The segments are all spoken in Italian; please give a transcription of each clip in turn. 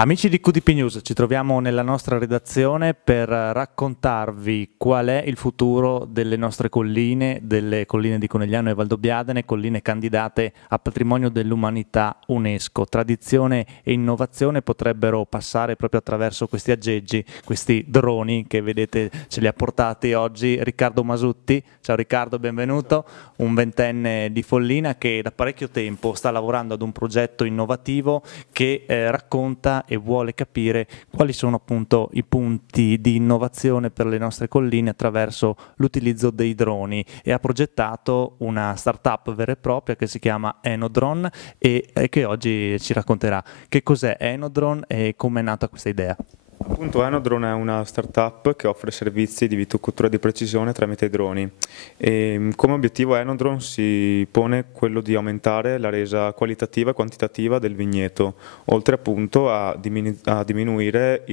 Amici di QDP News, ci troviamo nella nostra redazione per raccontarvi qual è il futuro delle nostre colline, delle colline di Conegliano e Valdobbiadene, colline candidate a patrimonio dell'umanità UNESCO. Tradizione e innovazione potrebbero passare proprio attraverso questi aggeggi, questi droni che vedete ce li ha portati oggi Riccardo Masutti. Ciao Riccardo, benvenuto, un ventenne di Follina che da parecchio tempo sta lavorando ad un progetto innovativo che racconta e vuole capire quali sono appunto i punti di innovazione per le nostre colline attraverso l'utilizzo dei droni e ha progettato una startup vera e propria che si chiama Enodrone e che oggi ci racconterà che cos'è Enodrone e come è nata questa idea. Appunto Enodrone è una startup che offre servizi di viticoltura di precisione tramite i droni e come obiettivo Enodrone si pone quello di aumentare la resa qualitativa e quantitativa del vigneto, oltre appunto a diminuire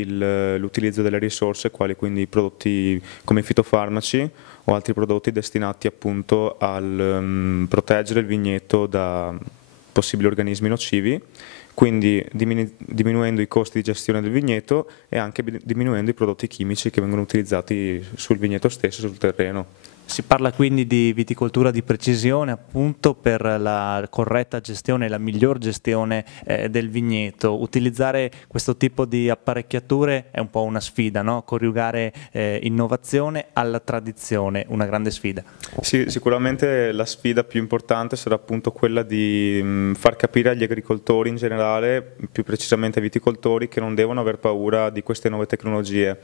l'utilizzo delle risorse, quali quindi prodotti come i fitofarmaci o altri prodotti destinati appunto al proteggere il vigneto da possibili organismi nocivi, quindi diminuendo i costi di gestione del vigneto e anche diminuendo i prodotti chimici che vengono utilizzati sul vigneto stesso, sul terreno. Si parla quindi di viticoltura di precisione appunto per la corretta gestione e la miglior gestione del vigneto. Utilizzare questo tipo di apparecchiature è un po' una sfida, no? Coniugare innovazione alla tradizione, una grande sfida. Sì, sicuramente la sfida più importante sarà appunto quella di far capire agli agricoltori in generale, più precisamente ai viticoltori, che non devono aver paura di queste nuove tecnologie,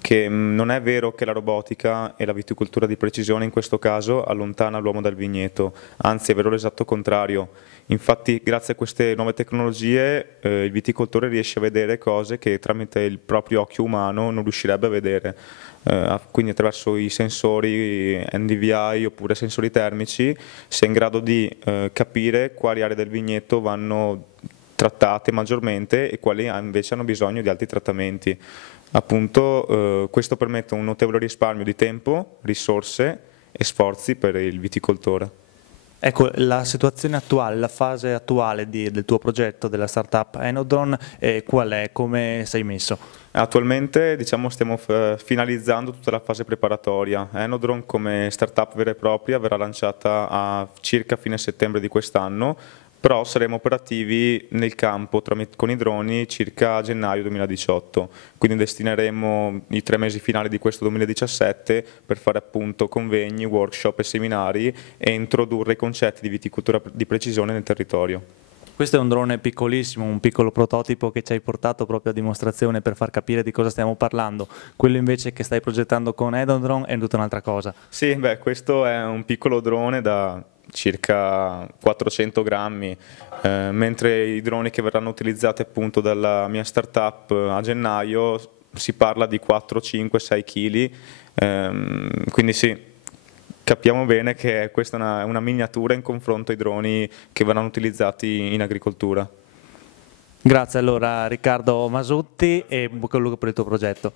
che non è vero che la robotica e la viticoltura di precisione in questo caso allontana l'uomo dal vigneto, anzi è vero l'esatto contrario. Infatti grazie a queste nuove tecnologie il viticoltore riesce a vedere cose che tramite il proprio occhio umano non riuscirebbe a vedere, quindi attraverso i sensori NDVI oppure sensori termici si è in grado di capire quali aree del vigneto vanno trattate maggiormente e quali invece hanno bisogno di altri trattamenti. Appunto, questo permette un notevole risparmio di tempo, risorse e sforzi per il viticoltore. Ecco, la situazione attuale, la fase attuale del tuo progetto, della startup Enodrone, qual è? Come sei messo? Attualmente diciamo, stiamo finalizzando tutta la fase preparatoria. Enodrone come startup vera e propria verrà lanciata a circa fine settembre di quest'anno, però saremo operativi nel campo con i droni circa a gennaio 2018, quindi destineremo i 3 mesi finali di questo 2017 per fare appunto convegni, workshop e seminari e introdurre i concetti di viticoltura di precisione nel territorio. Questo è un drone piccolissimo, un piccolo prototipo che ci hai portato proprio a dimostrazione per far capire di cosa stiamo parlando. Quello invece che stai progettando con Enodrone è tutta un'altra cosa. Sì, beh, questo è un piccolo drone da circa 400 grammi, mentre i droni che verranno utilizzati appunto dalla mia startup a gennaio si parla di 4, 5, 6 kg, quindi sì, capiamo bene che questa è una miniatura in confronto ai droni che verranno utilizzati in agricoltura. Grazie allora Riccardo Masutti e in bocca al lupo per il tuo progetto.